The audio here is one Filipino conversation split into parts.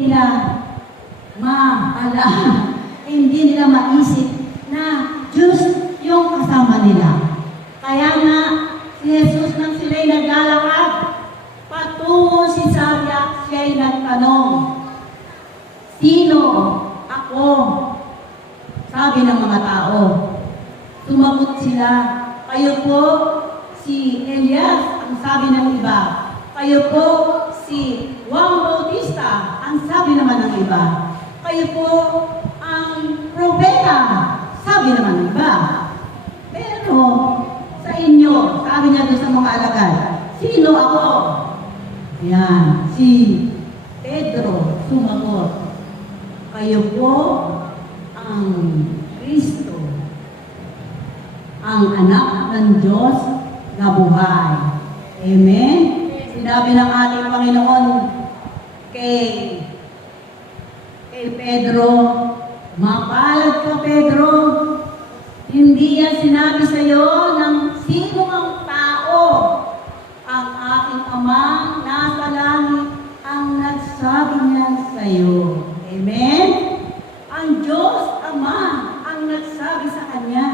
nila hindi nila maisip na Diyos yung kasama nila. Kaya nga, si Jesus nang sila'y naglalakad, patungo si Sarya, siya'y nagtanong, "Sino ako?" Sabi ng mga tao. Sumagot sila, "Kayo po si Elias," ang sabi ng iba. "Kayo po si Juan Bautista," ang sabi naman ng iba. "Kayo po ang propeta," sabi naman ng iba. Pero sa inyo, sabi niya doon sa mga alagad, "Sino ako?" Yan, si Pedro sumagot, "Kayo po ang Kristo, ang anak ng Diyos na buhay." Amen? Sinabi ng ating Panginoon kay Pedro, "Mapalad ka, Pedro. Hindi yan sinabi sa iyo ng sino ang tao. Ang aking Amang nasa langit ang nagsabi niyan sa iyo." Amen? Ang Diyos Ama ang nagsabi sa kanya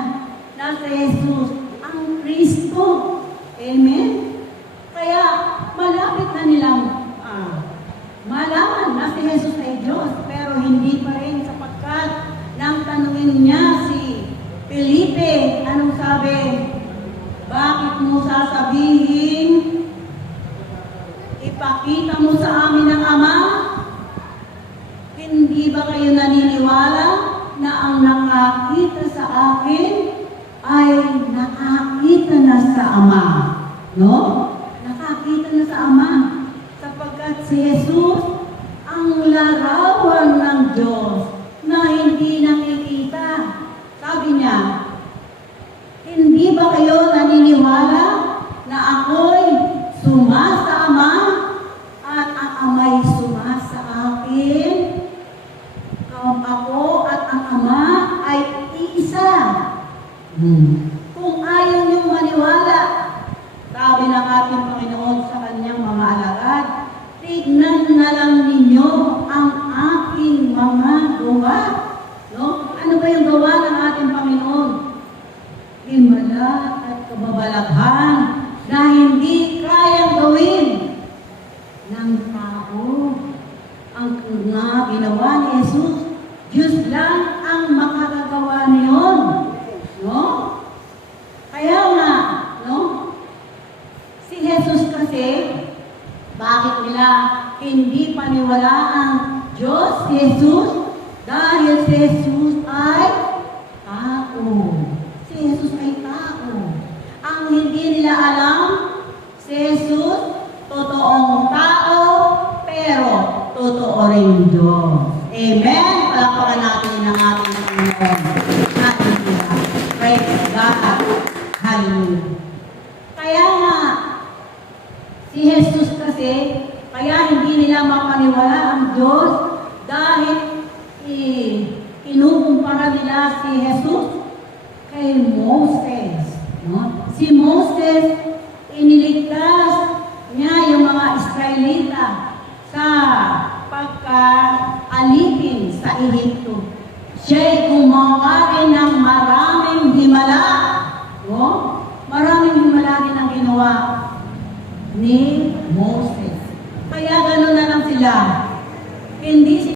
na si Jesus ang Kristo. Amen? Kaya malapit na nilang malaman na si Jesus ay Diyos, pero hindi pa rin sapagkat nang tanungin niya si Felipe, anong sabi? "Bakit mo sasabihin, ipakita mo sa amin ang Ama? Hindi ba kayo naniniwala na ang nakakita sa akin ay nakakita na sa Ama?" No? Nakakita na sa Ama. Sapagkat si Jesus ang larawan ng Diyos na hindi nakikita. Sabi niya, "Hindi ba kayo naniniwala na ako'y suma sa Ama at ang Ama'y suma sa akin? Ako at ang Ama ay iisa." Kung ayaw niyong maniwala, sabi ng ating Panginoon sa kanyang mga alagad, "Tignan na lang ninyo ang aking mga gawa." No? Ano ba yung gawa ng ating Panginoon? Himala at kababalaghan na hindi kayang gawin ng tao. Ang nga ginawa ni Jesus, Diyos lang ang makakagawa niyon. No? Kaya nga, no? Si Jesus kasi, bakit nila hindi paniwala ang Diyos, si Jesus? Dahil si Jesus ay tao. Si Jesus ay tao. Ang hindi nila alam, si Jesus, totoong tao, pero totoo rin Diyos. Amen? Palakpakan natin ang ating Panginoon. Hallelujah. Praise God. Hallelujah. Kaya nga, si Jesus kasi, kaya hindi nila mapaniwala ang Diyos dahil inukumpara nila si Jesus kay Moses. No? Si Moses, iniligtas niya yung mga Israelita sa pagka-alipin sa Ehipto. Siya'y gumawa rin ng